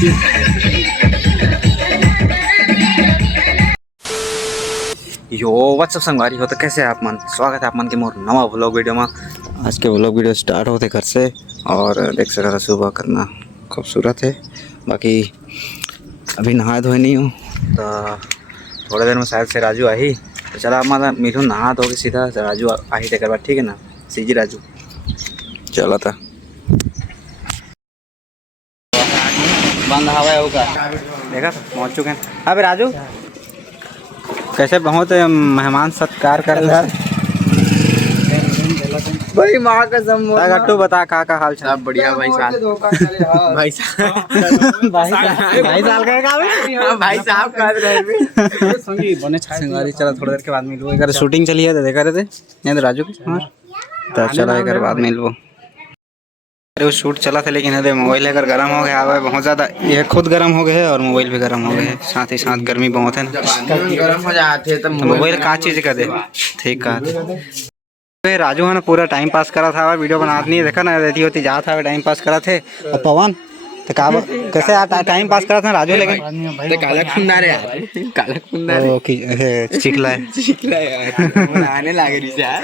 यो WhatsApp संगवारी हो तो कैसे आप मन स्वागत है आप मन के मोर नवा व्लॉग वीडियो में। आज के व्लॉग वीडियो स्टार्ट होते घर से और देख सकता था सुबह कितना खूबसूरत है। बाकी अभी नहाए धोए नहीं हूँ तो थोड़ी देर में शायद से राजू आई तो चला हमारा मिठू नहा धो के सीधा राजू आई थे बाद ठीक है ना सीजी राजू चला था बंद हवा होगा देखा पहुँच चुके हैं। अबे राजू कैसे बहुत मेहमान सत्कार कर रहा भाई माँ कसम गट्टू बता का हाल चाल। सब बढ़िया भाई साहब भाई साहब भाई साल का भाई साहब कर रहे संगीत बने संगवारी चला थोड़ी देर के बाद मिलबो। एक शूटिंग चली है तो देखा रहे थे नहीं तो राजू के तो चला एक बाद मिलबो। अरे वो शूट चला था लेकिन अरे मोबाइल अगर गर्म हो गया है बहुत ज़्यादा, ये खुद गर्म हो गए है और मोबाइल भी गर्म हो गए है, साथ ही साथ गर्मी बहुत है ना गर्म हो जाते तो मोबाइल का चीज़ का दे ठीक कहा। राजू है ना पूरा टाइम पास करा था और वीडियो बनाती नहीं देखा ना रहती होती जा था टाइम पास करा थे। और पवन तो का कैसे टाइम पास करा था राजू लेकिन काला खुंदा रे काला खुंदा रे चिकला है आने लगे रही यार।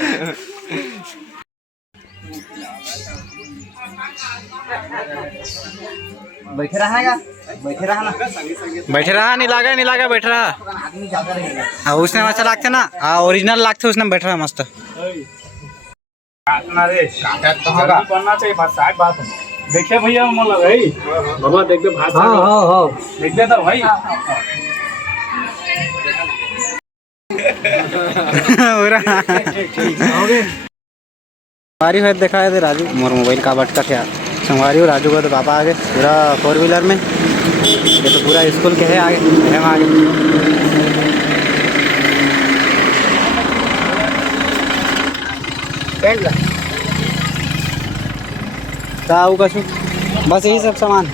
बैठे रहेगा बैठे रहा नहीं लागा बैठ रहा। हाँ उसने अच्छा लगते ना हाँ ओरिजिनल लगते उसने बैठ रहा मस्त। देखिए भैया मतलब भाई बाबा देख दे भाषा हां देख दे तो भाई संगवारी है देखा है राजू मोर मोबाइल का बटका था संगवारी राजू का तो पापा आगे पूरा 4 व्हीलर में ये तो पूरा स्कूल के है आगे हम आगे कशु बस यही सब सामान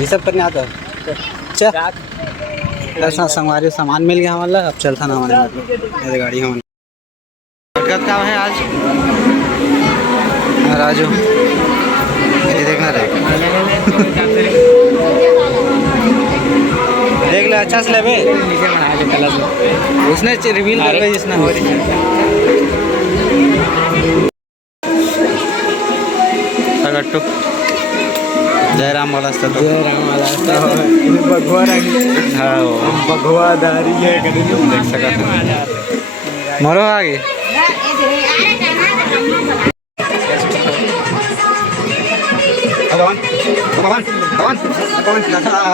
ये सब करने आता चल संगवारी सामान मिल गया हमारा अब चलता ना हमारे गाड़ी हमारे का है आज राजू ये देखना रहे देख ले अच्छा से ले बे उसने रिवील कर रही जिसने हो रही गट्टू जय राम वाला भगवादारी है देख सकते मरो आगे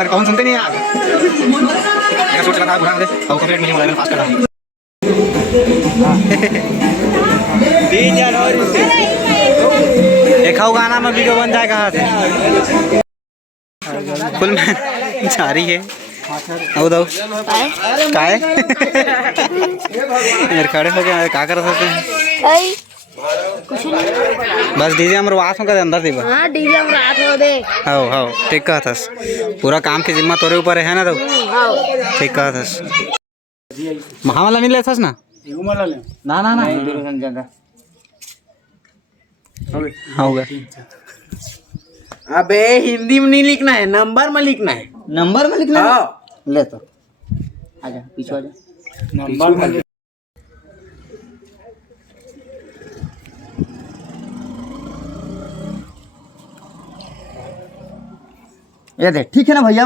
कौन सुनते नहीं यार सोच लगा बुरा दे और कंप्लीट मिली मोबाइल पास कर रहा हूं 3 जनवरी एक गाना में वीडियो बन जाए कहाँ से फुल में जारी है दो काय खड़े हो गए क्या कर सकते हैं बस डीजे हमर वास में कर अंदर दे हां डीजे हमर हाथ हो दे हां ठीक कहा था पूरा काम की जिम्मा तोरे ऊपर है ना तो हां ठीक कहा था महावाला नहीं लेथस ना घुमाला ले ना दूर जगह होगा। अबे हिंदी में नहीं लिखना है नंबर में लिखना है हां ले तो आजा पीछे आजा नंबर में ये देख ठीक है ना भैया।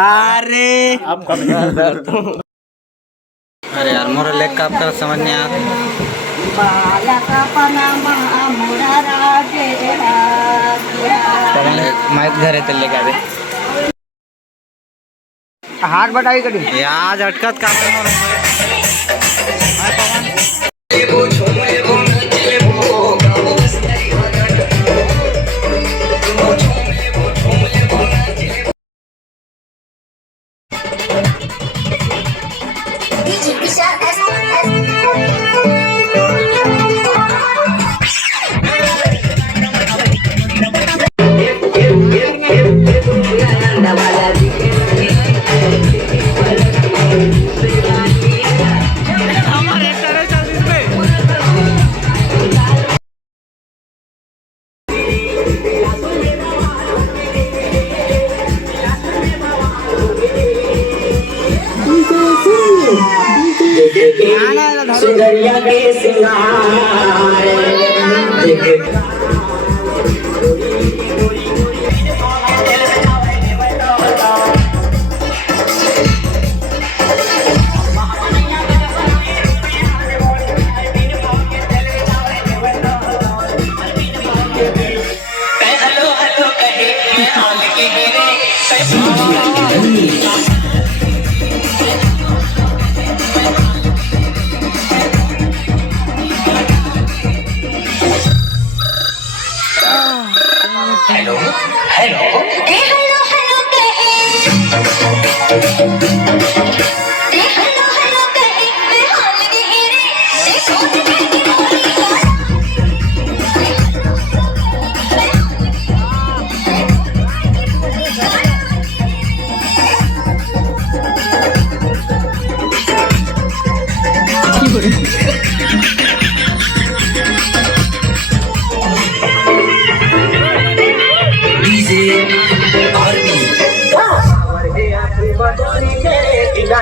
अरे आप कब अरे यार मोरा लेग का आपका समझ नहीं आता माइक धरे तो लेके आवे हाथ बटाई करी आज अटकत का सुंदरिया के सिंगार देख हेलो हेलो हेलो हेलो कहे हाल के हीरे सोच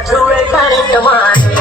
छुए करे कमाने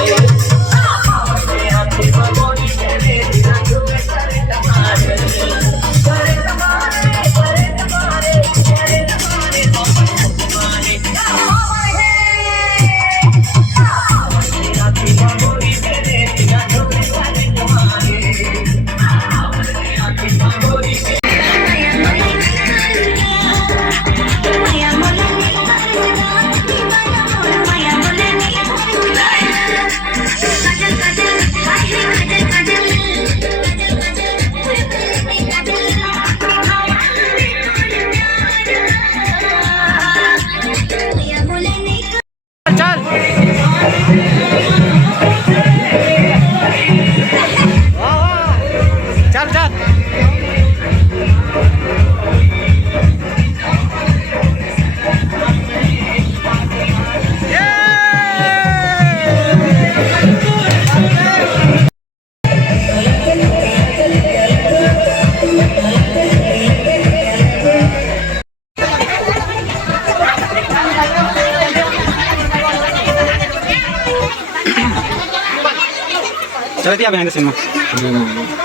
चलो दिया बहन सिनेमा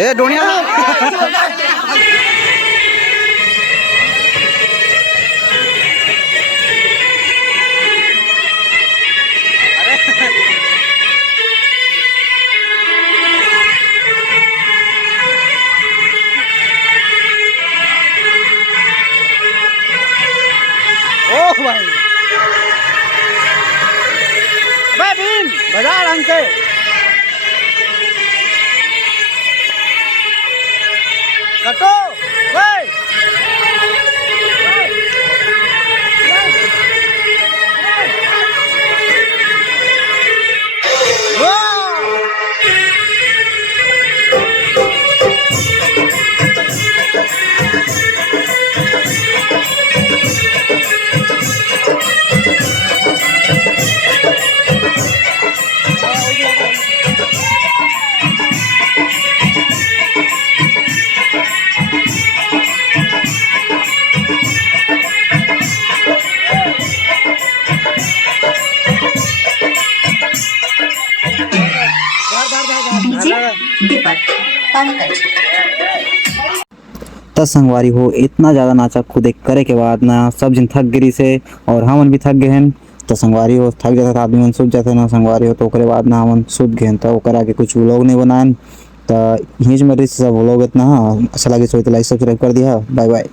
ए डोनिया ओह भाई बजा ढंग से पर पंकज। त संगवारी हो इतना ज़्यादा नाचा खुद करे के बाद ना सब जन थक गिरी से और हमन भी थक गए हैं। तो संगवारी हो थक जाता था आदमी मन सुत जाते ना संगवारी हो तो ओकरे बाद ना हमन सुत गए तो ओकरा के कुछ व्लॉग नहीं बनाएन। तो हिंज में सब व्लॉग इतना अच्छा लगे सो तो लाइक सब्सक्राइब कर दिया। Bye bye.